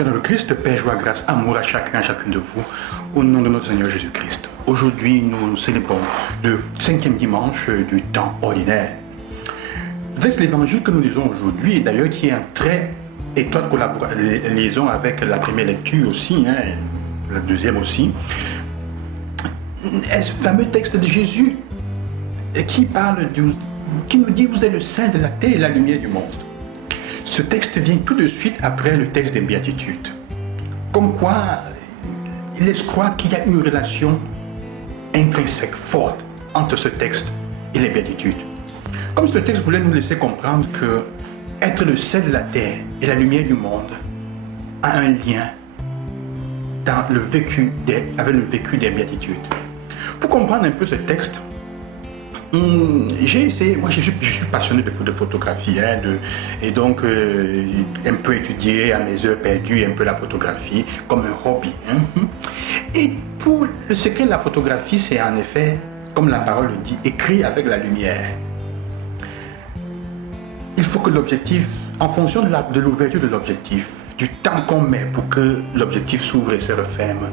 frères dans le Christ, paix, joie, grâce, amour à chacune de vous, au nom de notre Seigneur Jésus-Christ. Aujourd'hui, nous célébrons le 5e dimanche du temps ordinaire. L'évangile que nous lisons aujourd'hui, et d'ailleurs qui est en très étroite liaison avec la première lecture aussi, la deuxième aussi, est ce fameux texte de Jésus qui nous dit: vous êtes le sel de la terre et la lumière du monde. Ce texte vient tout de suite après le texte des béatitudes. Comme quoi, il laisse croire qu'il y a une relation intrinsèque, forte, entre ce texte et les béatitudes. Comme ce texte voulait nous laisser comprendre que être le sel de la terre et la lumière du monde a un lien avec le vécu des béatitudes. Pour comprendre un peu ce texte, j'ai essayé, moi je suis passionné de photographie, et donc un peu étudié à mes heures perdues un peu la photographie comme un hobby. Et pour le secret de la photographie, c'est en effet, comme la parole le dit, écrit avec la lumière. Il faut que l'objectif, en fonction de l'ouverture de l'objectif, du temps qu'on met pour que l'objectif s'ouvre et se referme,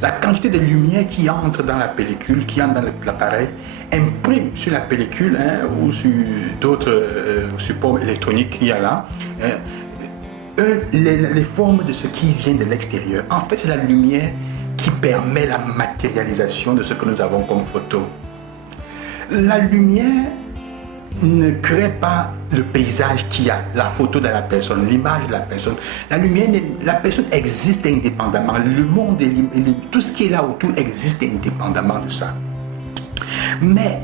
la quantité de lumière qui entre dans la pellicule, qui entre dans l'appareil, imprime sur la pellicule ou sur d'autres supports électroniques qu'il y a là, les formes de ce qui vient de l'extérieur. En fait, c'est la lumière qui permet la matérialisation de ce que nous avons comme photo. La lumière ne crée pas le paysage qu'il y a, la photo de la personne, l'image de la personne. La lumière, la personne existe indépendamment. Le monde, tout ce qui est là autour existe indépendamment de ça. Mais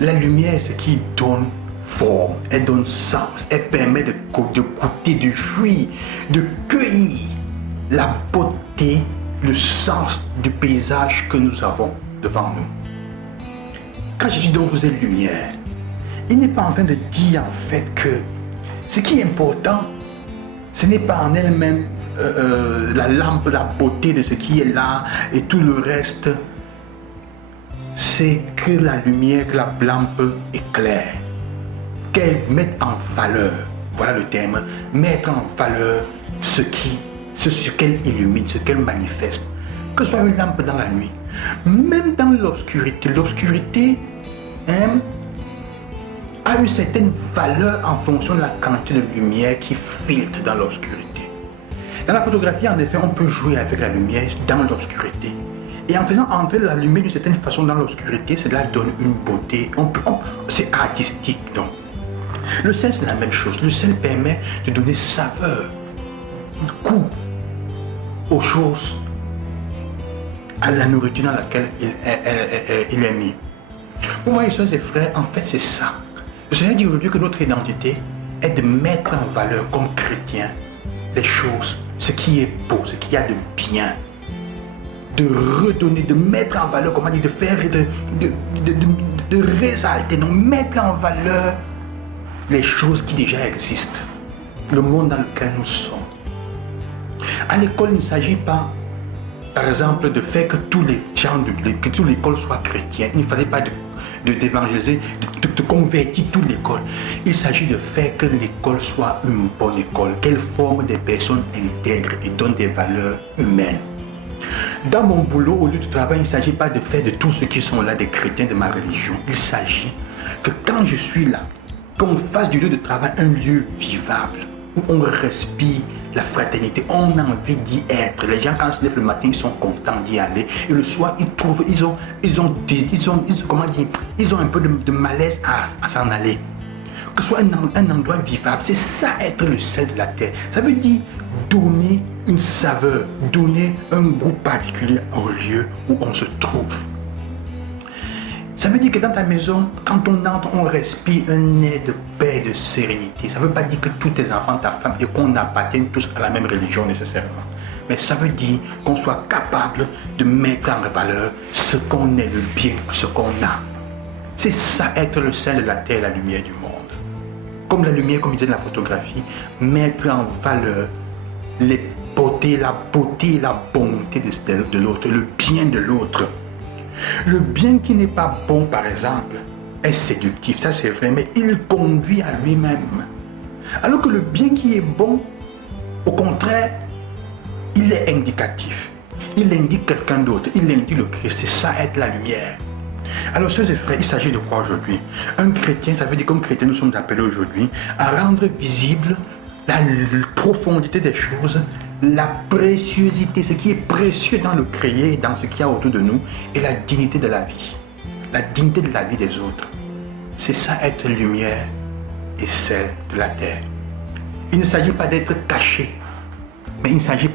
la lumière, c'est ce qui donne forme, elle donne sens, elle permet de goûter, de jouir, de cueillir la beauté, le sens du paysage que nous avons devant nous. Quand je dis donc vous êtes lumière, il n'est pas en train de dire en fait que ce qui est important, ce n'est pas en elle-même la lampe, la beauté de ce qui est là et tout le reste. C'est que la lumière, que la lampe éclaire, qu'elle mette en valeur, voilà le terme, mettre en valeur ce qu'elle illumine, ce qu'elle manifeste, que ce soit une lampe dans la nuit, même dans l'obscurité. L'obscurité a une certaine valeur en fonction de la quantité de lumière qui filtre dans l'obscurité. Dans la photographie, en effet, on peut jouer avec la lumière dans l'obscurité. Et en faisant entrer la lumière d'une certaine façon dans l'obscurité, cela donne une beauté. C'est artistique, donc. Le sel, c'est la même chose. Le sel permet de donner saveur, goût aux choses, à la nourriture dans laquelle il est mis. Vous voyez, sœurs et frères, en fait, c'est ça. Le Seigneur dit aujourd'hui que notre identité est de mettre en valeur comme chrétiens les choses, ce qui est beau, ce qu'il y a de bien. De redonner, de mettre en valeur, comment dire, de faire, de résalter, de mettre en valeur les choses qui déjà existent, le monde dans lequel nous sommes. À l'école, il ne s'agit pas, par exemple, de faire que tous les gens, que toute l'école soit chrétienne. Il ne fallait pas d'évangéliser, de convertir toute l'école. Il s'agit de faire que l'école soit une bonne école, qu'elle forme des personnes intègres et donne des valeurs humaines. Dans mon boulot, au lieu de travail, il ne s'agit pas de faire de tous ceux qui sont là des chrétiens de ma religion. Il s'agit que quand je suis là, qu'on fasse du lieu de travail un lieu vivable, où on respire la fraternité, on a envie d'y être. Les gens, quand ils se lèvent le matin, ils sont contents d'y aller. Et le soir, ils ont un peu de malaise à s'en aller. Que ce soit un endroit vivable, c'est ça être le sel de la terre. Ça veut dire donner une saveur, donner un goût particulier au lieu où on se trouve. Ça veut dire que dans ta maison, quand on entre, on respire un air de paix, de sérénité. Ça ne veut pas dire que tous tes enfants, ta femme, et qu'on appartienne tous à la même religion nécessairement. Mais ça veut dire qu'on soit capable de mettre en valeur ce qu'on est, le bien, ce qu'on a. C'est ça être le sel de la terre, la lumière du monde. Comme la lumière, comme il disait dans la photographie, mettre en valeur les beautés, la bonté de l'autre, le bien de l'autre. Le bien qui n'est pas bon, par exemple, est séductif, ça c'est vrai, mais il conduit à lui-même. Alors que le bien qui est bon, au contraire, il est indicatif. Il indique quelqu'un d'autre, il indique le Christ, c'est ça être la lumière. Alors, sœurs et frères, il s'agit de quoi aujourd'hui? Un chrétien, ça veut dire comme chrétien, nous sommes appelés aujourd'hui à rendre visible la profondité des choses, la préciosité, ce qui est précieux dans le créé, dans ce qu'il y a autour de nous, et la dignité de la vie. La dignité de la vie des autres. C'est ça être lumière et sel de la terre. Il ne s'agit pas d'être caché, mais il s'agit